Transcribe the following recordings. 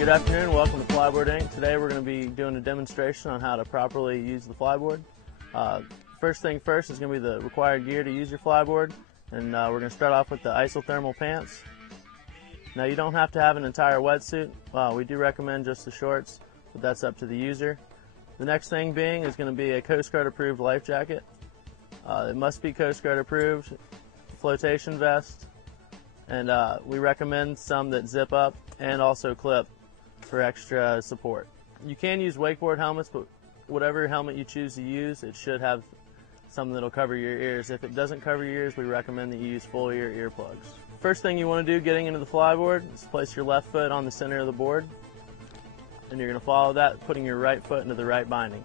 Good afternoon, welcome to Flyboard Inc. Today we're going to be doing a demonstration on how to properly use the flyboard. First thing first is going to be the required gear to use your flyboard, and we're going to start off with the isothermal pants. Now you don't have to have an entire wetsuit, we do recommend just the shorts, but that's up to the user. The next thing being is going to be a Coast Guard approved life jacket. It must be Coast Guard approved, flotation vest, and we recommend some that zip up and also clip for extra support. You can use wakeboard helmets, but whatever helmet you choose to use, it should have something that'll cover your ears. If it doesn't cover your ears, we recommend that you use full ear earplugs. First thing you want to do getting into the flyboard is place your left foot on the center of the board, and you're going to follow that, putting your right foot into the right binding.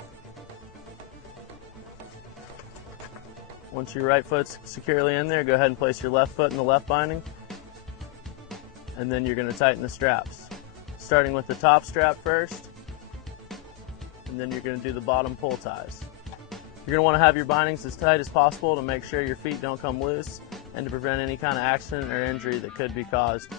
Once your right foot's securely in there, go ahead and place your left foot in the left binding, and then you're going to tighten the straps. Starting with the top strap first, and then you're going to do the bottom pull ties. You're going to want to have your bindings as tight as possible to make sure your feet don't come loose and to prevent any kind of accident or injury that could be caused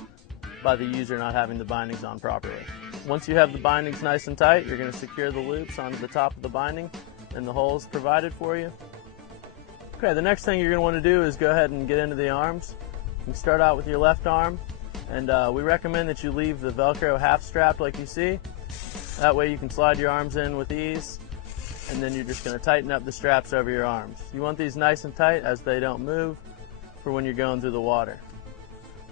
by the user not having the bindings on properly. Once you have the bindings nice and tight, you're going to secure the loops onto the top of the binding and the holes provided for you. Okay, the next thing you're going to want to do is go ahead and get into the arms. You can start out with your left arm, and we recommend that you leave the Velcro half strapped like you see. That way you can slide your arms in with ease, and then you're just going to tighten up the straps over your arms. You want these nice and tight as they don't move for when you're going through the water.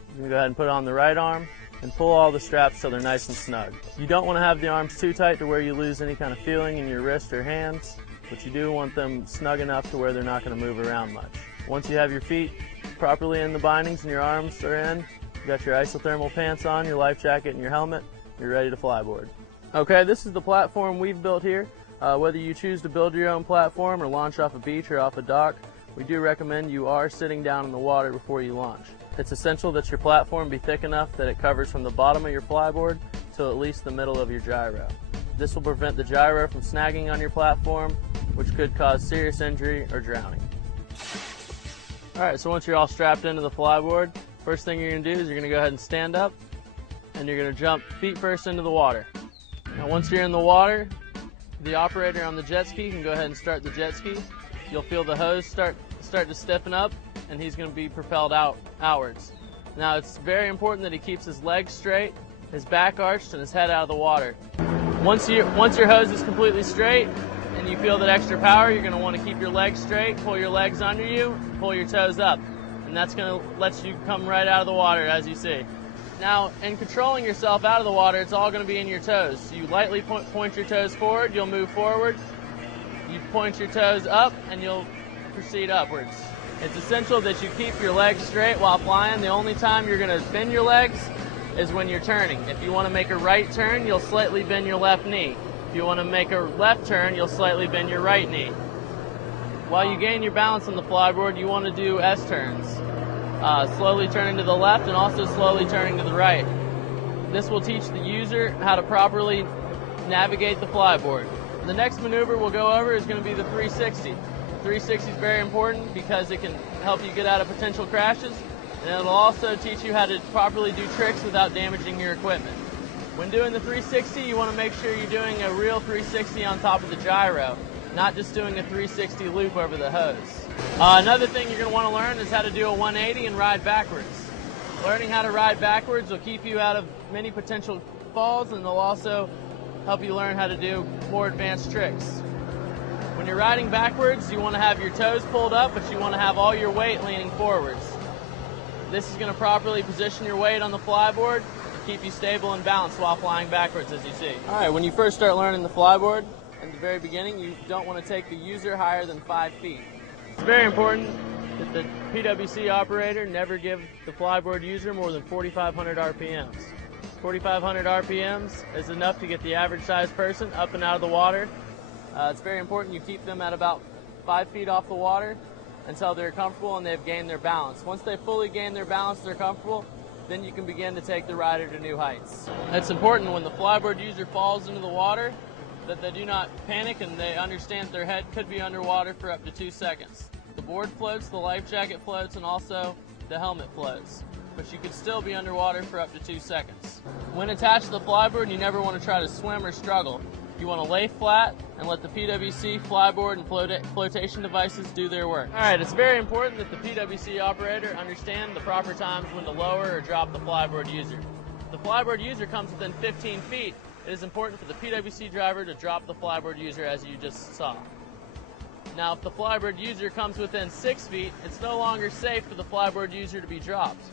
You're going to go ahead and put on the right arm and pull all the straps so they're nice and snug. You don't want to have the arms too tight to where you lose any kind of feeling in your wrist or hands, but you do want them snug enough to where they're not going to move around much. Once you have your feet properly in the bindings and your arms are in, you got your isothermal pants on, your life jacket, and your helmet, you're ready to flyboard. Okay, this is the platform we've built here. Whether you choose to build your own platform or launch off a beach or off a dock, we do recommend you are sitting down in the water before you launch. It's essential that your platform be thick enough that it covers from the bottom of your flyboard to at least the middle of your gyro. This will prevent the gyro from snagging on your platform, which could cause serious injury or drowning. Alright, so once you're all strapped into the flyboard, first thing you're going to do is you're going to go ahead and stand up, and you're going to jump feet first into the water. Now once you're in the water, the operator on the jet ski can go ahead and start the jet ski. You'll feel the hose start to stiffen up, and he's going to be propelled outwards. Now it's very important that he keeps his legs straight, his back arched, and his head out of the water. Once your hose is completely straight and you feel that extra power, you're going to want to keep your legs straight, pull your legs under you, and pull your toes up. And that's going to let you come right out of the water, as you see. Now, in controlling yourself out of the water, it's all going to be in your toes. So you lightly point your toes forward, you'll move forward. You point your toes up, and you'll proceed upwards. It's essential that you keep your legs straight while flying. The only time you're going to bend your legs is when you're turning. If you want to make a right turn, you'll slightly bend your left knee. If you want to make a left turn, you'll slightly bend your right knee. While you gain your balance on the flyboard, you want to do S-turns. Slowly turning to the left and also slowly turning to the right. This will teach the user how to properly navigate the flyboard. The next maneuver we'll go over is going to be the 360. The 360 is very important because it can help you get out of potential crashes, and it'll also teach you how to properly do tricks without damaging your equipment. When doing the 360, you want to make sure you're doing a real 360 on top of the gyro, not just doing a 360 loop over the hose. Another thing you're going to want to learn is how to do a 180 and ride backwards. Learning how to ride backwards will keep you out of many potential falls, and they'll also help you learn how to do more advanced tricks. When you're riding backwards, you want to have your toes pulled up, but you want to have all your weight leaning forwards. This is going to properly position your weight on the flyboard and keep you stable and balanced while flying backwards, as you see. All right, when you first start learning the flyboard, in the very beginning, you don't want to take the user higher than 5 feet. It's very important that the PWC operator never give the flyboard user more than 4,500 RPMs. 4,500 RPMs is enough to get the average sized person up and out of the water It's very important you keep them at about 5 feet off the water until they're comfortable and they've gained their balance. Once they fully gain their balance, they're comfortable, then you can begin to take the rider to new heights. It's important when the flyboard user falls into the water that they do not panic and they understand their head could be underwater for up to 2 seconds. The board floats, the life jacket floats, and also the helmet floats, but you could still be underwater for up to 2 seconds. When attached to the flyboard, you never want to try to swim or struggle. You want to lay flat and let the PWC, flyboard, and flotation devices do their work. Alright, it's very important that the PWC operator understand the proper times when to lower or drop the flyboard user. If the flyboard user comes within 15 feet, it is important for the PWC driver to drop the flyboard user as you just saw. Now, if the flyboard user comes within 6 feet, it's no longer safe for the flyboard user to be dropped.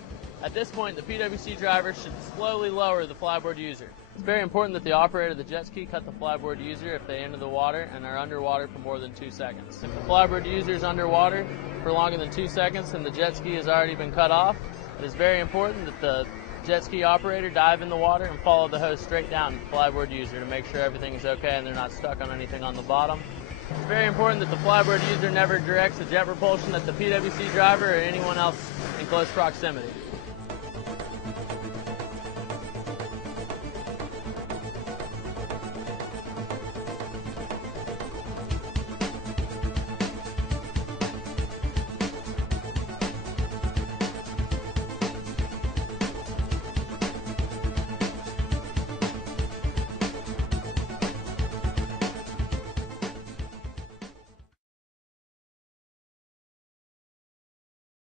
At this point, the PWC driver should slowly lower the flyboard user. It's very important that the operator of the jet ski cut the flyboard user if they enter the water and are underwater for more than 2 seconds. If the flyboard user is underwater for longer than 2 seconds and the jet ski has already been cut off, it is very important that the jet ski operator dive in the water and follow the hose straight down to the flyboard user to make sure everything is okay and they're not stuck on anything on the bottom. It's very important that the flyboard user never directs the jet propulsion at the PWC driver or anyone else in close proximity.